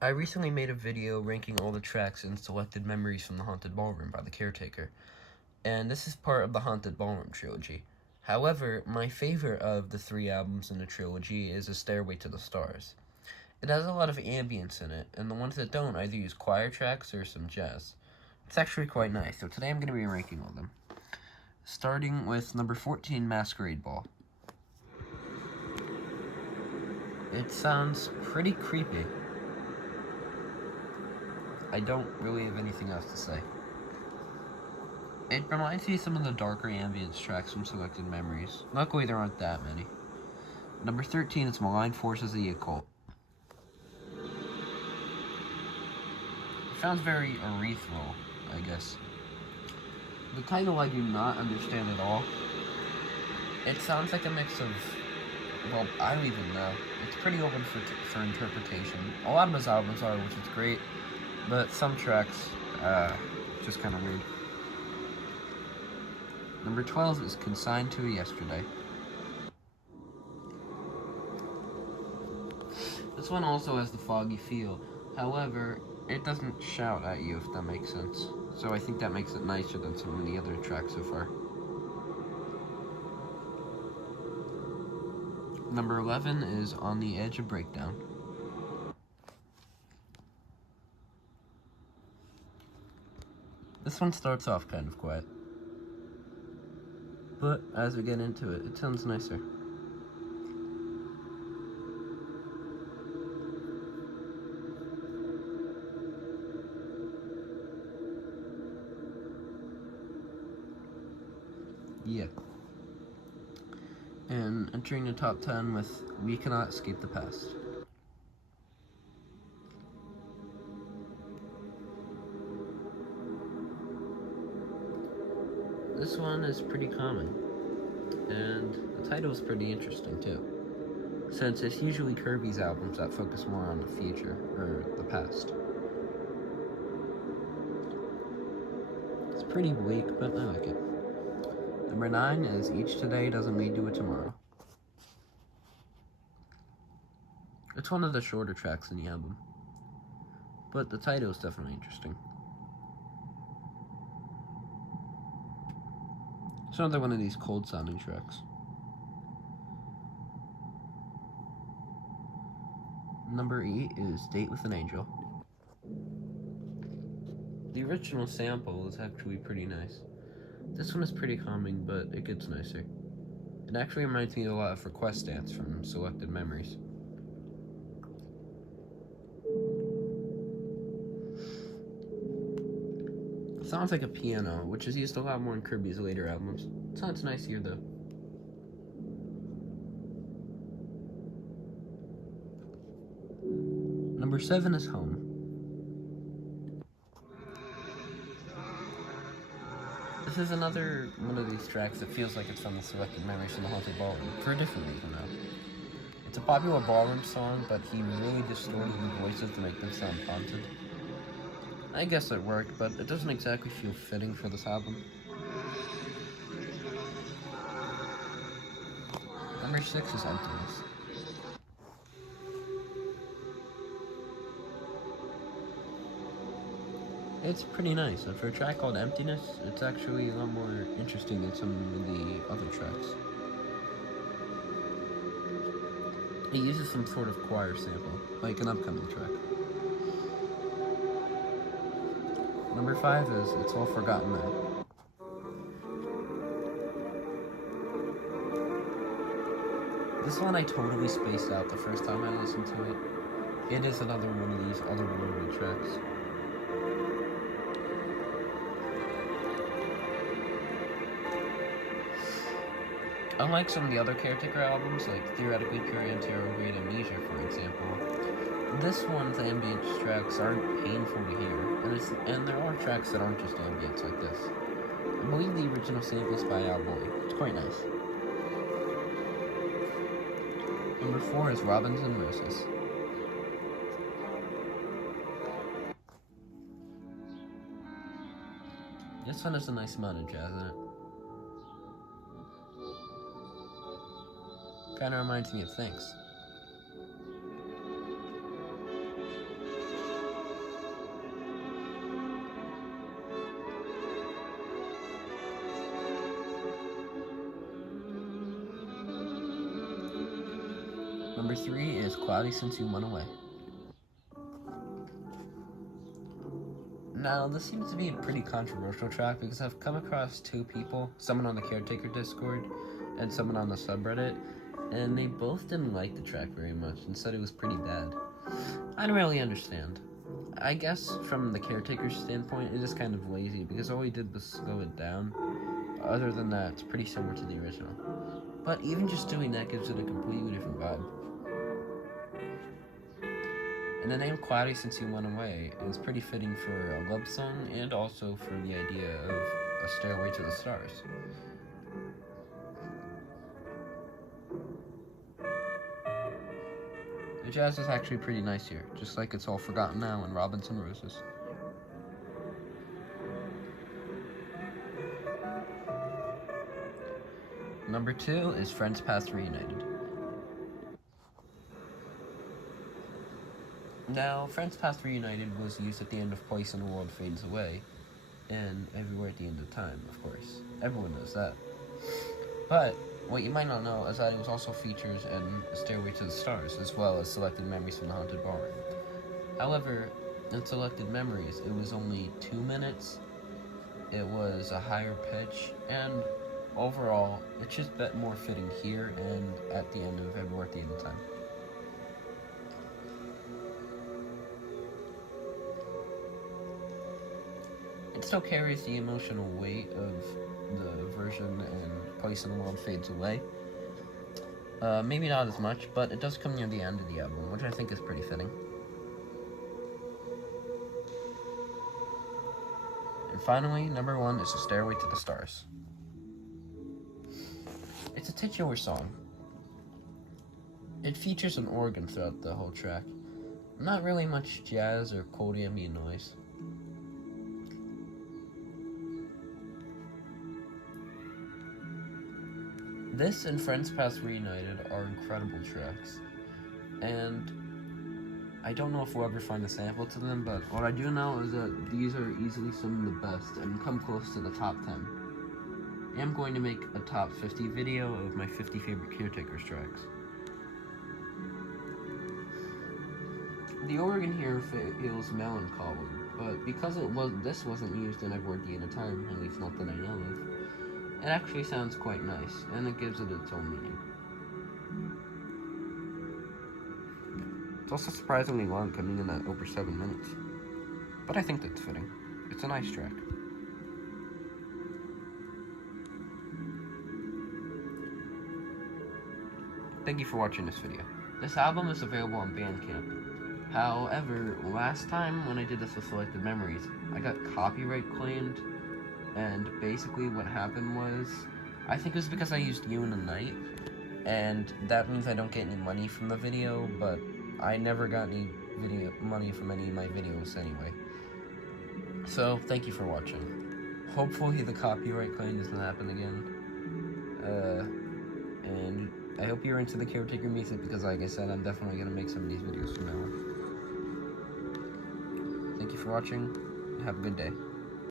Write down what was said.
I recently made a video ranking all the tracks in Selected Memories from the Haunted Ballroom by The Caretaker, and this is part of the Haunted Ballroom trilogy. However, my favorite of the 3 albums in the trilogy is A Stairway to the Stars. It has a lot of ambience in it, and the ones that don't either use choir tracks or some jazz. It's actually quite nice, so today I'm going to be ranking all of them. Starting with number 14, Masquerade Ball. It sounds pretty creepy. I don't really have anything else to say. It reminds me of some of the darker ambience tracks from Selected Memories. Luckily, there aren't that many. Number 13 is Malign Forces of the Occult. It sounds very ethereal, I guess. The title I do not understand at all. It sounds like a mix of, well, I don't even know. It's pretty open for interpretation. A lot of his albums are, which is great, but some tracks, just kind of weird. Number 12 is Consigned to a Yesterday. This one also has the foggy feel. However, it doesn't shout at you, if that makes sense. So I think that makes it nicer than some of the other tracks so far. Number 11 is On the Edge of Breakdown. This one starts off kind of quiet, but as we get into it, it sounds nicer. Yeah. And entering the top 10 with We Cannot Escape the Past. This one is pretty common, and the title is pretty interesting too, since it's usually Kirby's albums that focus more on the future, or the past. It's pretty weak, but I like it. Number 9 is Each Today Doesn't Lead to a Tomorrow. It's one of the shorter tracks in the album, but the title is definitely interesting. It's another one of these cold sounding tracks. Number 8 is Date with an Angel. The original sample is actually pretty nice. This one is pretty calming, but it gets nicer. It actually reminds me a lot of Request Dance from Selected Memories. It sounds like a piano, which is used a lot more in Kirby's later albums. It sounds nice here, though. Number 7 is Home. This is another one of these tracks that feels like it's from the Selected Memories from the Haunted Ballroom, for a different reason, though. It's a popular ballroom song, but he really distorted the voices to make them sound haunted. I guess it worked, but it doesn't exactly feel fitting for this album. Number 6 is Emptiness. It's pretty nice, and for a track called Emptiness, it's actually a lot more interesting than some of the other tracks. It uses some sort of choir sample, like an upcoming track. Number 5 is It's All Forgotten Now. This one I totally spaced out the first time I listened to it. It is another one of these otherworldly tracks. Unlike some of the other Caretaker albums, like Theoretically Pure Antero Great Amnesia, for example, this one's ambient tracks aren't painful to hear, and there are tracks that aren't just ambience like this. I believe the original sample is by Al Boy. It's quite nice. Number 4 is Robins and Roses. This one has a nice amount of jazz in it. Kinda reminds me of Thanks. Number 3 is Cloudy Since You Went Away. Now, this seems to be a pretty controversial track because I've come across two people, someone on the Caretaker Discord and someone on the subreddit, and they both didn't like the track very much and said it was pretty bad. I don't really understand. I guess from the Caretaker's standpoint, it is kind of lazy because all he did was slow it down. Other than that, it's pretty similar to the original. But even just doing that gives it a completely different vibe. And the name Cloudy Since You Went Away is pretty fitting for a love song and also for the idea of a Stairway to the Stars. The jazz is actually pretty nice here, just like It's All Forgotten Now and Robinson Roses. Number 2 is Friends Past Reunited. Now, Friends Past Reunited was used at the end of Place in the World Fades Away, and Everywhere at the End of Time, of course. Everyone knows that. But what you might not know is that it was also features in Stairway to the Stars, as well as Selected Memories from the Haunted Ballroom. However, in Selected Memories, it was only 2 minutes, it was a higher pitch, and overall, it's just a bit more fitting here and at the end of Everywhere at the End of Time. It still carries the emotional weight of the version in Place in the World Fades Away. Maybe not as much, but it does come near the end of the album, which I think is pretty fitting. And finally, number 1 is A Stairway to the Stars. It's a titular song. It features an organ throughout the whole track. Not really much jazz or cold ambient noise. This and Friends Past Reunited are incredible tracks, and I don't know if we'll ever find a sample to them, but what I do know is that these are easily some of the best and come close to the top 10. I am going to make a top 50 video of my 50 favorite Caretakers tracks. The organ here feels melancholy, but because this wasn't used in Everywhere at the End of Time, at least not that I know of, it actually sounds quite nice, and it gives it its own meaning. It's also surprisingly long, coming in at over 7 minutes. But I think that's fitting. It's a nice track. Thank you for watching this video. This album is available on Bandcamp. However, last time when I did this with Selected Memories, I got copyright claimed. And basically what happened was, I think it was because I used You in the Night, and that means I don't get any money from the video, but I never got any money from any of my videos anyway. So, thank you for watching. Hopefully the copyright claim doesn't happen again. And I hope you're into the Caretaker music, because like I said, I'm definitely going to make some of these videos from now on. Thank you for watching, and have a good day.